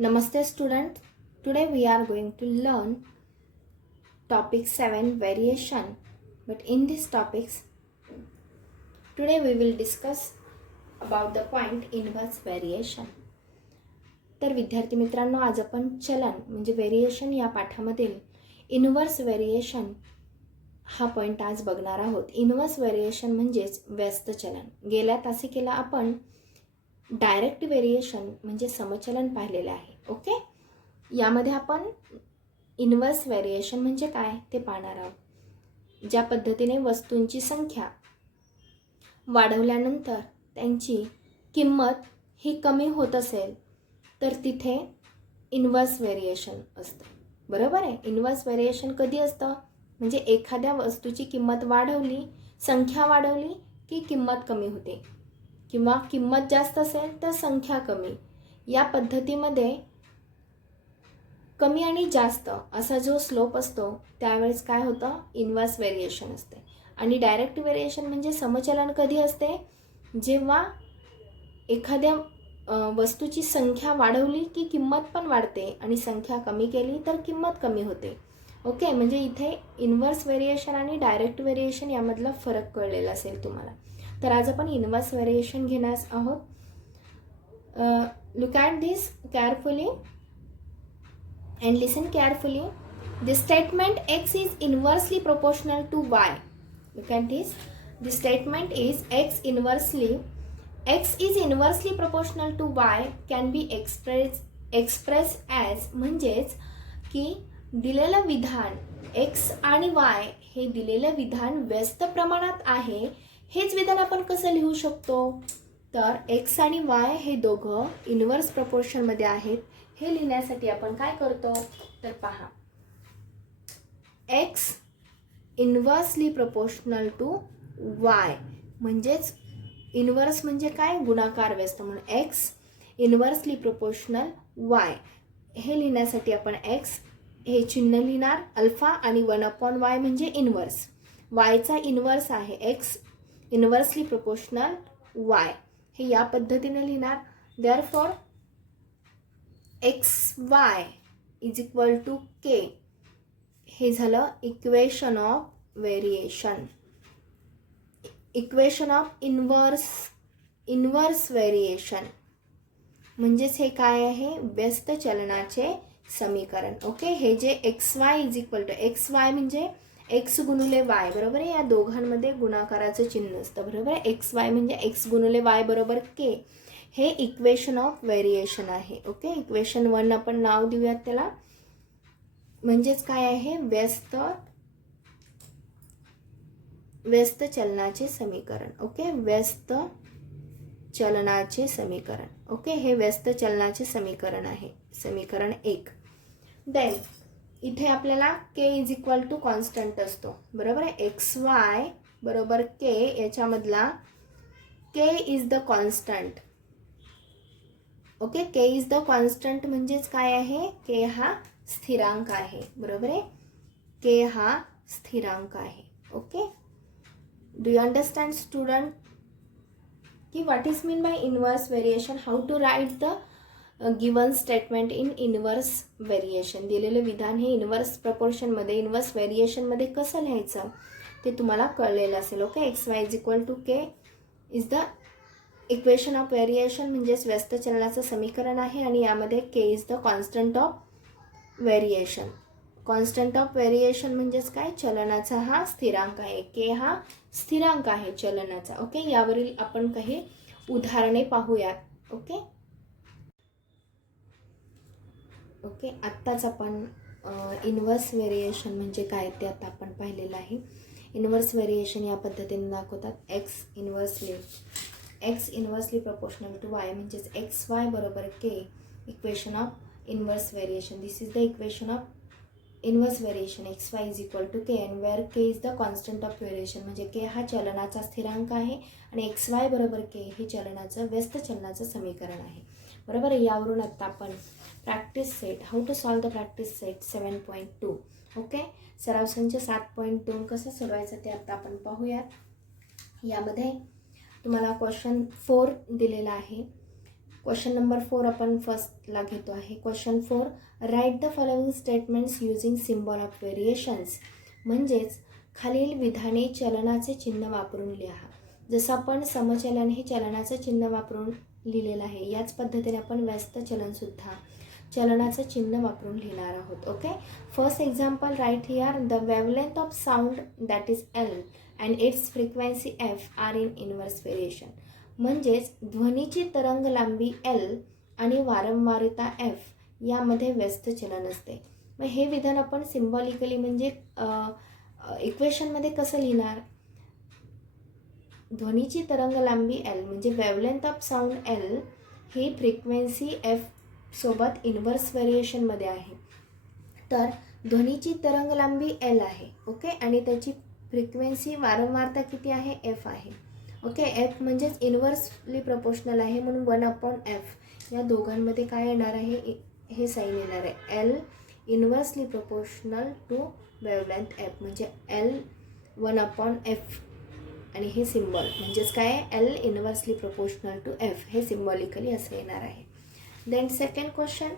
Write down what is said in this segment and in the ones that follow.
Namaste student. Today we are going to learn topic 7 variation. But in this topics today we will discuss about the point inverse variation. तर विद्यार्थी मित्रांनो आज आपण चलन म्हणजे variation या पाठामधील इन्व्हर्स व्हेरिएशन हा पॉइंट आज बघणार आहोत. इन्व्हर्स व्हेरिएशन म्हणजेच व्यस्त चलन. गेल्या तासिकेला आपण डायरेक्ट व्हेरिएशन म्हणजे समचलन पाहिलेले आहे. ओके, यामध्ये आपण इन्व्हर्स व्हेरिएशन म्हणजे काय ते पाहणार आहोत. ज्या पद्धतीने वस्तूंची संख्या वाढवल्यानंतर त्यांची किंमत ही कमी होत असेल तर तिथे इन्व्हर्स व्हेरिएशन असतं. बरोबर आहे. इन्व्हर्स व्हेरिएशन कधी असतं म्हणजे एखाद्या वस्तूची किंमत वाढवली, संख्या वाढवली की किंमत कमी होते, किंवा किंमत जास्त असेल तर संख्या कमी. या पद्धतीमध्ये कमी आणि जास्त असा जो स्लोप असतो त्यावेळेस काय होतं, इन्व्हर्स व्हेरिएशन असते. आणि डायरेक्ट व्हेरिएशन म्हणजे समचलन कधी असते, जेव्हा एखाद्या वस्तूची संख्या वाढवली की किंमत पण वाढते आणि संख्या कमी केली तर किंमत कमी होते. ओके, म्हणजे इथे इन्व्हर्स व्हेरिएशन आणि डायरेक्ट व्हेरिएशन यामधला फरक कळलेला असेल तुम्हाला. तर आज आपण इन्व्हर्स व्हेरिएशन घेणार आहोत. Look at this carefully and listen carefully. The statement x is inversely proportional to y. Look at this. The statement is x is inversely proportional to y can be expressed as म्हणजेच की दिलेलं विधान x आणि y हे दिलेलं विधान व्यस्त प्रमाणात आहे. हेच विधान आपण कसं लिहू शकतो, तर x आणि y हे दोघं इन्व्हर्स प्रपोर्शनमध्ये आहेत. हे लिहिण्यासाठी आपण काय करतो तर पहा, x inversely proportional to y म्हणजेच इन्व्हर्स म्हणजे काय, गुणाकार व्यस्त, म्हणून x इन्व्हर्सली प्रोपोर्शनल y. हे लिहिण्यासाठी आपण x हे चिन्ह लिहिणार अल्फा आणि 1/y म्हणजे इन्व्हर्स. y चा इन्व्हर्स आहे x इन्व्हर्सली प्रोपोर्शनल y. हे या पद्धतीने लिहिणार. Therefore xy is equal to k. हे झालं equation of variation, equation of inverse variation. म्हणजेच हे काय आहे, व्यस्त चलनाचे समीकरण. ओके, हे जे xy is equal to xy म्हणजे x गुणिले y, बरोबर आहे. या दोघांमध्ये गुणाकाराचं चिन्ह असतं, बरोबर आहे. xy म्हणजे x गुणिले y बरोबर k. हे इक्वेशन ऑफ व्हेरिएशन आहे. ओके, इक्वेशन 1 आपण नाव देऊयात त्याला. म्हणजेच काय आहे, व्यस्त चलनाचे समीकरण. ओके, व्यस्त चलनाचे समीकरण. ओके, हे व्यस्त चलनाचे समीकरण आहे, समीकरण 1. देन इथे आपल्याला k is equal to constant असतो, बरोबर आहे. xy बरोबर k, याच्यामधला k is the constant. Okay, k is the constant म्हणजेच काय आहे, k हा स्थिरांक आहे, बरोबर आहे. k हा स्थिरांक आहे. Okay, do you understand student की what is mean by inverse variation, how to write the given statement in inverse variation. दिलेलं विधान हे इन्व्हर्स प्रपोर्शनमध्ये, इन्व्हर्स व्हेरिएशनमध्ये कसं लिहायचं ते तुम्हाला कळलेलं असेल. Okay, xy is equal to k is the equation of variation म्हणजेच व्यस्त चलनाचं समीकरण आहे. आणि यामध्ये k is the constant of variation. Constant of variation म्हणजेच काय, चलनाचा हा स्थिरांक आहे. k हा स्थिरांक आहे चलनाचा. ओके, यावरील आपण काही उदाहरणे पाहूयात. ओके ओके आत्ताच आपण इन्व्हर्स व्हेरिएशन म्हणजे काय ते आता आपण पाहिलेलं आहे. इन्व्हर्स व्हेरिएशन या पद्धतीने दाखवतात. x inversely proportional to y म्हणजेच xy बरोबर k, equation of inverse variation. This is the equation of inverse variation. xy is equal to k and where k is the constant of variation. म्हणजे k हा चलनाचा स्थिरांक आहे आणि xy बरोबर k हे चलनाचं व्यस्त चलनाचं समीकरण आहे, बरोबर आहे. यावरून आता आपण practice set, how to solve the practice set 7.2. Okay, सराव संच 7.2 कसं सोडवायचं ते आता आपण पाहूयात. यामध्ये तुम्हाला क्वेश्चन 4 दिलेला आहे. क्वेश्चन नंबर 4 आपण फर्स्टला घेतो आहे. Question 4, write the following statements using symbol of variations. म्हणजेच खालील विधाने चलनाचे चिन्ह वापरून लिहा. जसं आपण समचलन हे चलनाचं चिन्ह वापरून लिहिलेलं आहे, याच पद्धतीने आपण व्यस्त चलनसुद्धा चलनाचं चिन्ह वापरून लिहिणार आहोत. Okay. First example, right here the wavelength of sound that is L and its frequency F are in inverse variation. म्हणजेच ध्वनीची तरंग लांबी एल आणि वारंवारता एफ यामध्ये व्यस्त चलन असते. मग हे विधान आपण सिम्बॉलिकली म्हणजे इक्वेशनमध्ये कसं लिहिणार? ध्वनीची तरंग लांबी एल म्हणजे wavelength of sound L he frequency F सोबत इनवर्स व्हेरिएशनमध्ये आहे. तर ध्वनीची तरंग लांबी एल आहे. ओके. आणि त्याची फ्रिक्वेन्सी वारंवारता किती आहे? एफ आहे. ओके. एफ म्हणजेच इनवर्सली प्रोपोर्शनल आहे म्हणून 1/f या दोघांमध्ये काय येणार आहे? हे साईन येणार आहे. L inversely proportional to wavelength F म्हणजे एल 1/f आणि हे सिम्बॉल म्हणजेच काय आहे? L inversely proportional to F हे सिम्बॉलिकली असं येणार आहे. Then second question,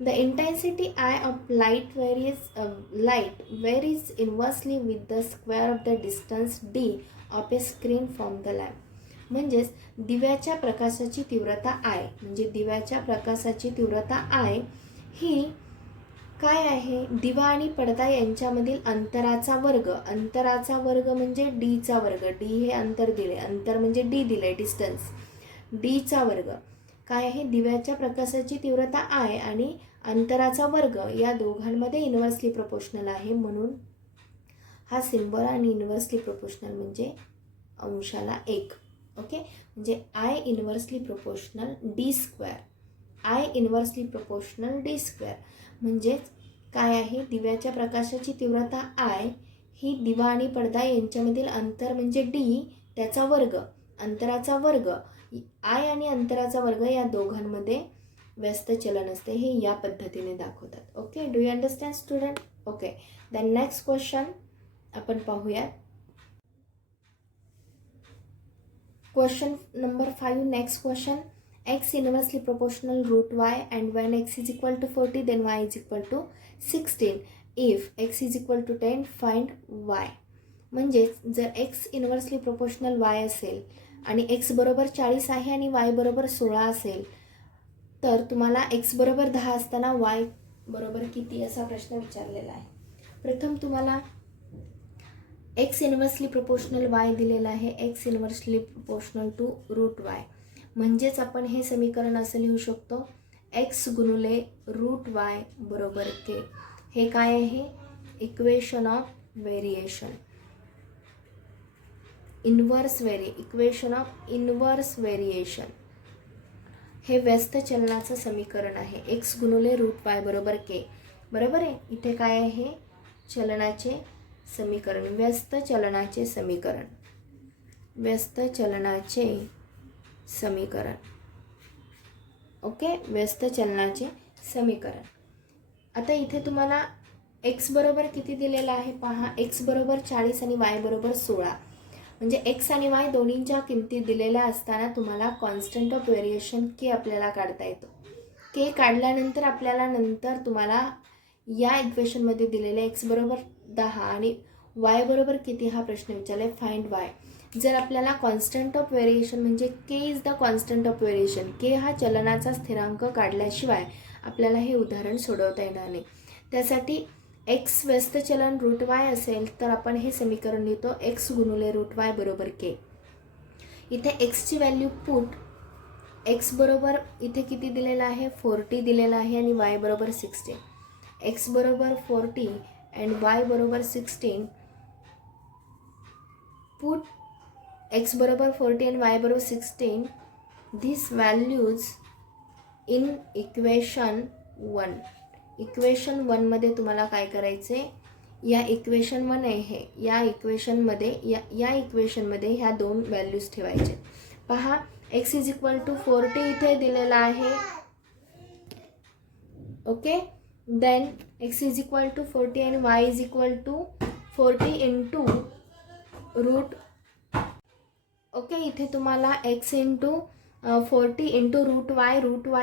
the intensity I of light varies inversely with the square of the distance D of a screen from the lamp. म्हणजेच दिव्याच्या प्रकाशाची तीव्रता आय म्हणजे दिव्याच्या प्रकाशाची तीव्रता आय ही काय आहे? दिवा आणि पडदा यांच्यामधील अंतराचा वर्ग. अंतराचा वर्ग म्हणजे डीचा वर्ग. डी हे अंतर दिले, अंतर म्हणजे डी दिले, डिस्टन्स. डीचा वर्ग काय आहे? दिव्याच्या प्रकाशाची तीव्रता आय आणि अंतराचा वर्ग या दोघांमध्ये इनवर्सली प्रोपोर्शनल आहे म्हणून हा सिम्बॉल आणि इनवर्सली प्रोपोर्शनल म्हणजे अंशाला 1. ओके. म्हणजे I inversely proportional D square. I inversely proportional D square म्हणजेच काय आहे? दिव्याच्या प्रकाशाची तीव्रता आय ही दिवा आणि पडदा यांच्यामधील अंतर म्हणजे डी त्याचा वर्ग, अंतराचा वर्ग. आय आणि अंतराचा वर्ग या दोघांमध्ये व्यस्त चलन असते हे या पद्धतीने दाखवतात. Okay. Do you understand student? Okay. Then next question आपण पाहूया. Question number 5, next question, x inversely proportional root y and when x is equal to 40 then y is equal to 16. If x is equal to 10 find y. म्हणजेच जर x inversely proportional y असेल आणि x बरोबर 40 आहे आणि y बरोबर 16 असेल तर तुम्हाला x बरोबर 10 असताना y बरोबर किती असा प्रश्न विचारलेला आहे. प्रथम तुम्हाला x इनवर्सली प्रोपोर्शनल y दिलेला आहे. x inversely proportional to root y म्हणजेच आपण हे समीकरण असं लिहू शकतो x गुणुले रूट y बरोबर k. हे काय आहे? Equation of variation. Equation of inverse variation हे व्यस्त चलनाचं समीकरण आहे. x गुणुले रूट y बरोबर k. बरोबर आहे. इथे काय आहे? चलनाचे समीकरण, व्यस्त चलनाचे समीकरण, व्यस्त चलनाचे समीकरण. ओके. व्यस्त चलनाचे समीकरण. आता इथे तुम्हाला x बरोबर किती दिलेला आहे पहा. x बरोबर 40 आणि y बरोबर 16 म्हणजे x आणि y दोन्हींच्या किमती दिलेल्या असताना तुम्हाला कॉन्स्टंट ऑफ व्हेरिएशन k आपल्याला काढता येतो. k काढल्यानंतर आपल्याला नंतर तुम्हाला या इक्वेशनमध्ये दिलेले x बरोबर 10 आणि y बरोबर किती हा प्रश्न विचारला आहे, फाइंड y. जर आपल्याला कॉन्स्टंट ऑफ व्हेरिएशन म्हणजे k is the constant of variation, k हा चलनाचा स्थिरांक काढल्याशिवाय आपल्याला हे उदाहरण सोडवता येणार नाही. त्यासाठी x व्यस्त चलन रूट y असेल तर आपण हे समीकरण लिहितो x गुणुले रूट y बरोबर k. इथे x ची व्हॅल्यू पुट, x बरोबर इथे किती दिलेला आहे? 40 दिलेला आहे आणि y बरोबर 16. x बरोबर 40 अँड y बरोबर 16. पुट x बरोबर 40 आणि y बरोबर 16 दिस व्हॅल्यूज इन इक्वेशन 1. इक्वेशन 1 मध्ये तुम्हाला काय करायचे? या इक्वेशन 1 आहे या इक्वेशनमध्ये या इक्वेशनमध्ये ह्या दोन व्हॅल्यूज ठेवायचे. पहा x इज इक्वल टू 40 इथे दिलेला आहे. Okay. Then x is equal to 40 आणि y is equal to 40 into root. Okay. इथे तुम्हाला x into 40 into root Y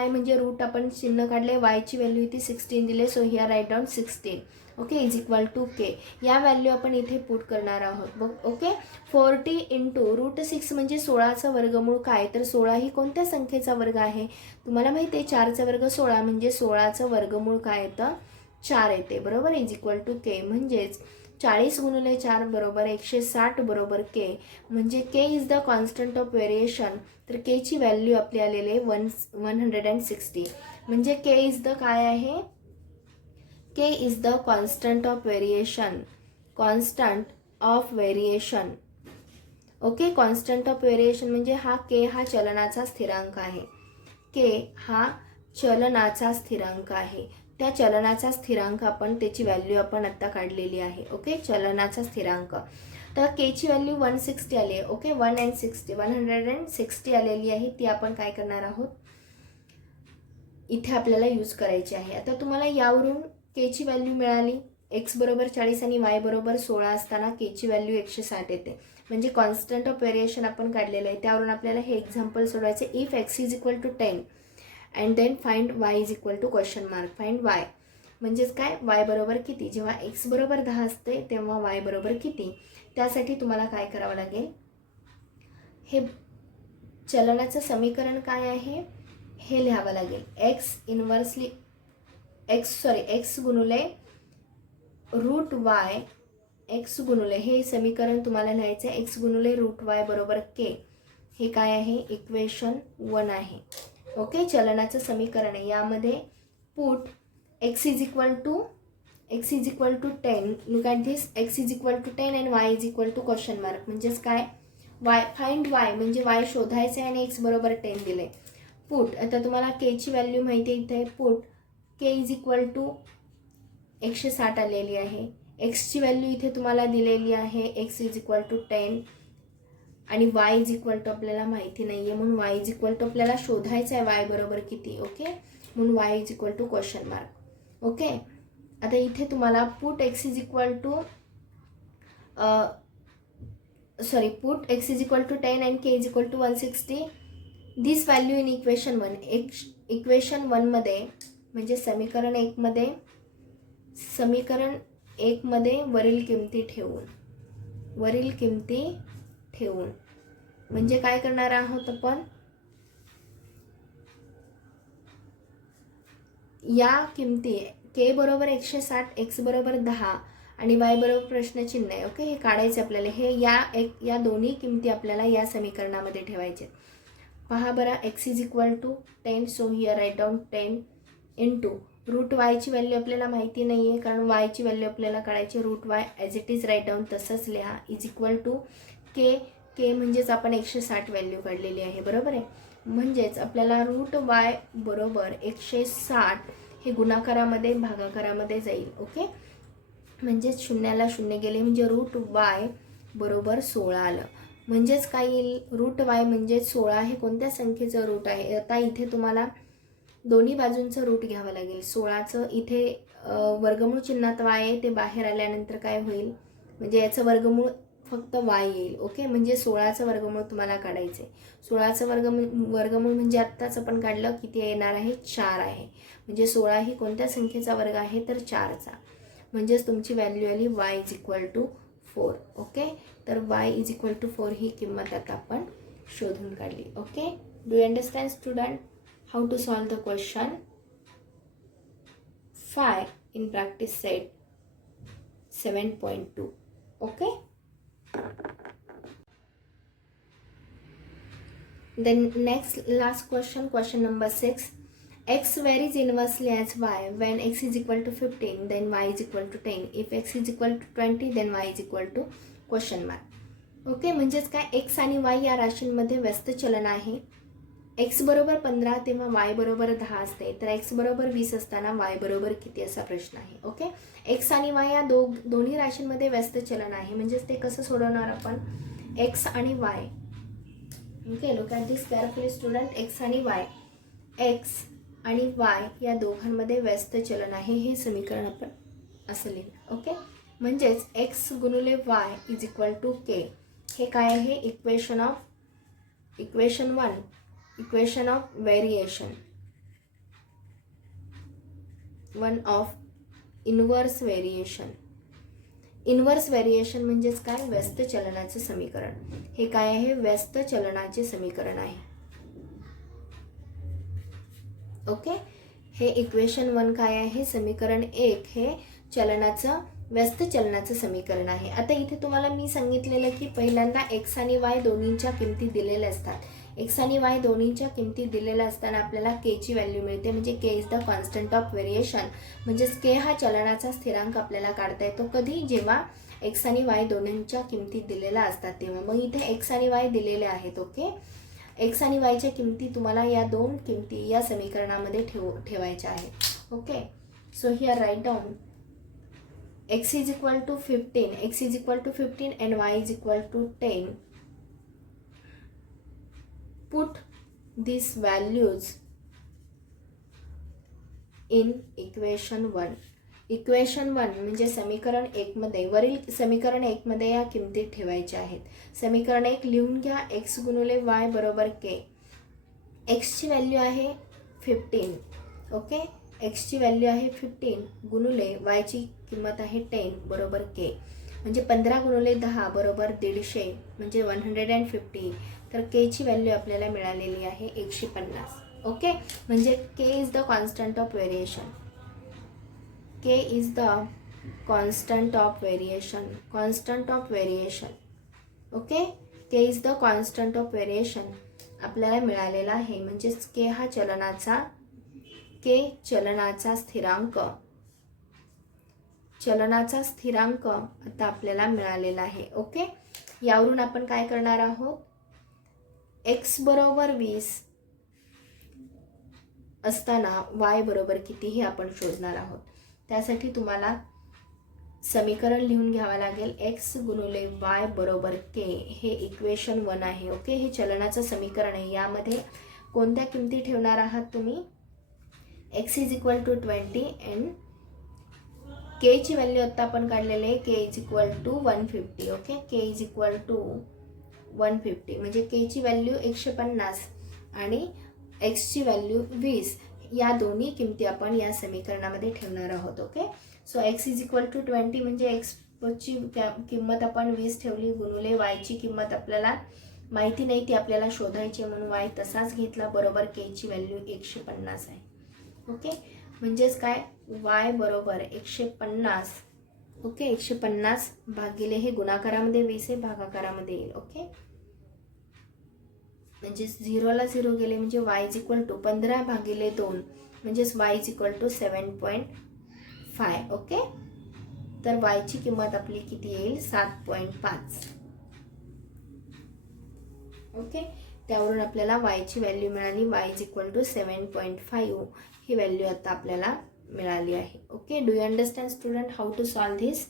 म्हणजे रूट आपण चिन्ह काढले, वायची व्हॅल्यू इथे 16 दिले, so here right down 16 okay is equal to K. या व्हॅल्यू आपण इथे पुट करणार आहोत बघ. ओके 40 इंटू रूट 6 म्हणजे 16चं वर्गमूळ काय, तर 16 ही कोणत्या संख्येचा वर्ग आहे, तुम्हाला माहिती आहे 4चा वर्ग 16 म्हणजे 16चं वर्गमूळ काय येतं, 4 येते बरोबर, इज इक्वल टू के. म्हणजेच 40 गुणिले 4 बरोबर 160 बरोबर के. म्हणजे के is the constant of variation. तर के ची व्हॅल्यू आपली आलेली आहे 160. म्हणजे के इज द काय आहे, K is the constant of variation. Constant of variation. Okay constant of variation म्हणजे हा के हा चलनाचा स्थिरांक आहे. के हा चलनाचा स्थिरांक आहे. त्या चलनाचा स्थिरांक आपण त्याची व्हॅल्यू आपण आत्ता काढलेली आहे. ओके चलनाचा स्थिरांक. तर के ची व्हॅल्यू 160 आली आहे. ओके 160 आलेली आहे. ती आपण काय करणार आहोत, इथे आपल्याला यूज करायची आहे. आता तुम्हाला यावरून के ची व्हॅल्यू मिळाली, एक्स बरोबर 40 आणि वाय बरोबर 16 असताना के ची व्हॅल्यू 160 येते. म्हणजे कॉन्स्टंट ऑफ व्हेरिएशन आपण काढलेलं आहे. त्यावरून आपल्याला हे एक्झाम्पल सोडवायचे. If X is equal to 10 and then find Y is equal to question mark. Find Y म्हणजेच काय, वाय बरोबर किती. जेव्हा एक्स बरोबर 10 असते तेव्हा वाय बरोबर किती. त्यासाठी तुम्हाला काय करावं लागेल, हे चलनाचं समीकरण काय आहे हे लिहावं लागेल. एक्स गुणुले रूट वाय, एक्स गुणुले हे समीकरण तुम्हाला लिहायचं आहे. एक्स गुणुले रूट वाय बरोबर के. हे काय आहे, इक्वेशन 1 आहे. ओके चलनाचं समीकरण आहे. यामध्ये put X is equal to 10. Look at this, X is equal to 10 and Y is equal to question mark. म्हणजेच काय, वाय फाइंड वाय म्हणजे वाय शोधायचे आणि एक्स बरोबर 10 दिले. पुट आता तुम्हाला के ची व्हॅल्यू माहिती आहे, इथे put K is equal to 160 आलेली आहे. एक्सची व्हॅल्यू इथे तुम्हाला दिलेली आहे, एक्स इज इक्वल टू 10 आणि वाय इज इक्वल टू आपल्याला माहिती नाही आहे, म्हणून वाय इज इक्वल टू आपल्याला शोधायचं आहे वाय बरोबर किती. ओके म्हणून Y is equal to question mark. Okay आता इथे तुम्हाला put X is equal to put X is equal to 10 and K is equal to 160. This value in equation 1. Equation 1 मध्ये म्हणजे समीकरण 1 मध्ये वरील किमती ठेवून म्हणजे काय करणार आहोत आपण, या किमती के बरोबर 160, एक्स बरोबर 10 आणि वाय बरोबर प्रश्नचिन्ह आहे. ओके हे काढायचे आपल्याला. हे या दोन्ही किमती आपल्याला या समीकरणामध्ये ठेवायचे. पहा बरं, x is equal to 10, so here right down 10 into root वायची व्हॅल्यू आपल्याला माहिती नाही आहे, कारण वायची व्हॅल्यू आपल्याला काढायची. Root Y as it is write down तसंच लिहा, इज इक्वल टू के म्हणजेच आपण 160 व्हॅल्यू काढलेली आहे बरोबर आहे. म्हणजेच आपल्याला रूट वाय बरोबर 160 हे गुणाकारामध्ये भागाकारामध्ये जाईल. ओके म्हणजेच शून्याला शून्य गेले म्हणजे रूट वाय बरोबर 16 आलं. म्हणजेच काय येईल, रूट वाय म्हणजे 16 हे कोणत्या संख्येचं रूट आहे. आता इथे तुम्हाला दोन्ही बाजूंचं रूट घ्यावं लागेल. 16चं इथे वर्गमूळ चिन्हात वाय आहे, ते बाहेर आल्यानंतर काय होईल, म्हणजे याचं वर्गमूळ फक्त वाय येईल. ओके म्हणजे 16चं वर्गमूळ तुम्हाला काढायचं आहे. 16चं वर्गमूळ म्हणजे आत्ताच आपण काढलं, किती येणार आहे, 4 आहे. म्हणजे 16 ही कोणत्या संख्येचा वर्ग आहे, तर 4चा. म्हणजेच तुमची व्हॅल्यू आली Y is equal to 4. Okay तर वाय इज इक्वल टू 4 ही किंमत आता आपण शोधून काढली. Okay do you understand student how to solve the question 5 in practice set 7.2. okay then last question number 6. X varies inversely as y when x is equal to 15 then y is equal to 10. if x is equal to 20 then y is equal to question mark. Okay म्हणजेच काय, x आणि y या राशींमध्ये व्यस्त चलन आहे. X बरोबर 15 तेव्हा Y बरोबर 10 असते, तर एक्स बरोबर 20 असताना वाय बरोबर किती असा प्रश्न आहे. ओके एक्स आणि वाय या दोन्ही राशींमध्ये व्यस्त चलन आहे. म्हणजेच ते कसं सोडवणार आपण, एक्स आणि Y. Okay look at this carefully student. X आणि वाय या दोघांमध्ये व्यस्त चलन आहे, हे समीकरण आपण असं लिहिलं. ओके म्हणजेच एक्स गुणुले y is equal to k. हे काय आहे, equation 1 equation of variation, one of inverse variation. Inverse variation म्हणजेच काय, व्यस्त चलनाचे समीकरण. हे काय आहे, व्यस्त चलनाचे समीकरण आहे. ओके, हे इक्वेशन 1 काय आहे, समीकरण 1 हे व्यस्त चलनाचं समीकरण आहे. आता इथे तुम्हाला मी सांगितलेलं की पहिल्यांदा एक्स आणि वाय दोन्हींच्या किमती दिलेल्या असतात. एक्स आणि वाय दोन्हींच्या किमती दिलेल्या असताना आपल्याला के ची व्हॅल्यू मिळते, म्हणजे के is the constant of variation. म्हणजेच के हा चलनाचा स्थिरांक आपल्याला काढता येतो कधी, जेव्हा एक्स आणि वाय दोन्हींच्या किमती दिलेल्या असतात तेव्हा. मग इथे एक्स आणि वाय दिलेले आहेत. ओके, एक्स आणि वायच्या किमती तुम्हाला या दोन किमती या समीकरणामध्ये ठेवायच्या आहेत. Okay, so here right down x is equal to 15 and y is equal to 10. Put these values in equation 1. Equation 1 म्हणजे समीकरण 1 मध्ये, वरील समीकरण 1 मध्ये या किमती ठेवायच्या आहेत. समीकरण 1 लिहून घ्या, x गुणिले y बरोबर k. x ची व्हॅल्यू आहे 15. ओके, x ची व्हॅल्यू आहे 15 गुणिले y ची किंमत आहे 10 बरोबर k. म्हणजे 15 गुणिले 10 बरोबर 150 म्हणजे 150. तर k ची व्हॅल्यू आपल्याला मिळालेली आहे 150. ओके, म्हणजे k is the constant of variation. k is the constant of variation. Constant of variation. Okay, k is the constant of variation आपल्याला मिळालेला आहे. म्हणजेच k हा चलनाचा स्थिरांक आता आपल्याला मिळालेला आहे. ओके, यावरून आपण काय करणार आहोत, x बरोबर 20 असताना y बरोबर किती हे आपण शोधणार आहोत. त्यासाठी तुम्हाला समीकरण लिहून घ्यावं लागेल. x गुणिले y बरोबर k हे इक्वेशन 1 आहे. ओके, हे चलनाचं समीकरण आहे. यामध्ये कोणत्या किमती ठेवणार आहात तुम्ही, x is equal to 20 and k ची व्हॅल्यू आता आपण काढलेली आहे, k is equal to 150. Okay, k is equal to 150 म्हणजे k ची व्हॅल्यू 150 आणि x ची व्हॅल्यू 20. या दोन्ही किमती आपण या समीकरणामध्ये ठेवणार आहोत. Okay, so x is equal to 20 म्हणजे x ची किंमत आपण 20 ठेवली गुणिले y ची किंमत आपल्याला माहिती नाही, ती आपल्याला शोधायची म्हणून y तसाच घेतला बरोबर k ची व्हॅल्यू 150 आहे. ओके, म्हणजेच काय, y बरोबर 150. ओके, 150 भागिले हे गुणाकारामध्ये 20 आहे, भागाकारामध्ये येईल. ओके, म्हणजे 0 ला 0 गेले म्हणजे y इज इक्वल टू 15 भागिले 2 म्हणजेच y is equal to 7.5. Okay, तर y ची किंमत आपली किती येईल, 7.5. ओके, त्यावरून आपल्याला y ची व्हॅल्यू मिळाली, y इज इक्वल टू 7.5 ही व्हॅल्यू आता आपल्याला मिळाली आहे. Okay, do you understand student how to solve this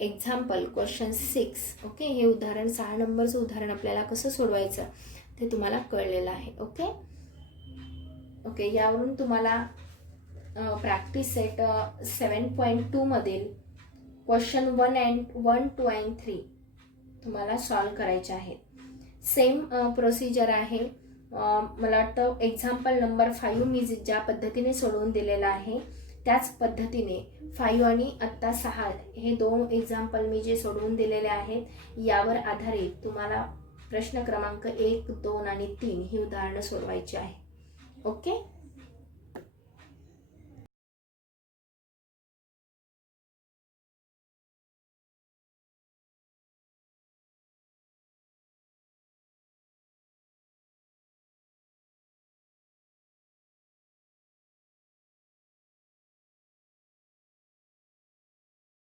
example question 6. Okay, हे उदाहरण 6 नंबरचं उदाहरण आपल्याला कसं सोडवायचं ते तुम्हाला कळलेलं आहे. ओके ओके, यावरून तुम्हाला प्रॅक्टिस सेट 7.2 मधील क्वेश्चन 1, 2 आणि 3 तुम्हाला सॉल्व करायचे आहेत. सेम प्रोसिजर आहे. मला वाटतं एक्झाम्पल नंबर 5 मी ज्या पद्धतीने सोडवून दिलेला आहे त्याच पद्धतीने 5 आणि आत्ता 6 हे 2 एक्झाम्पल मी जे सोडवून दिलेले आहेत यावर आधारित तुम्हाला प्रश्न क्रमांक 1, 2 आणि 3 ही उदाहरणं सोडवायची आहे. ओके.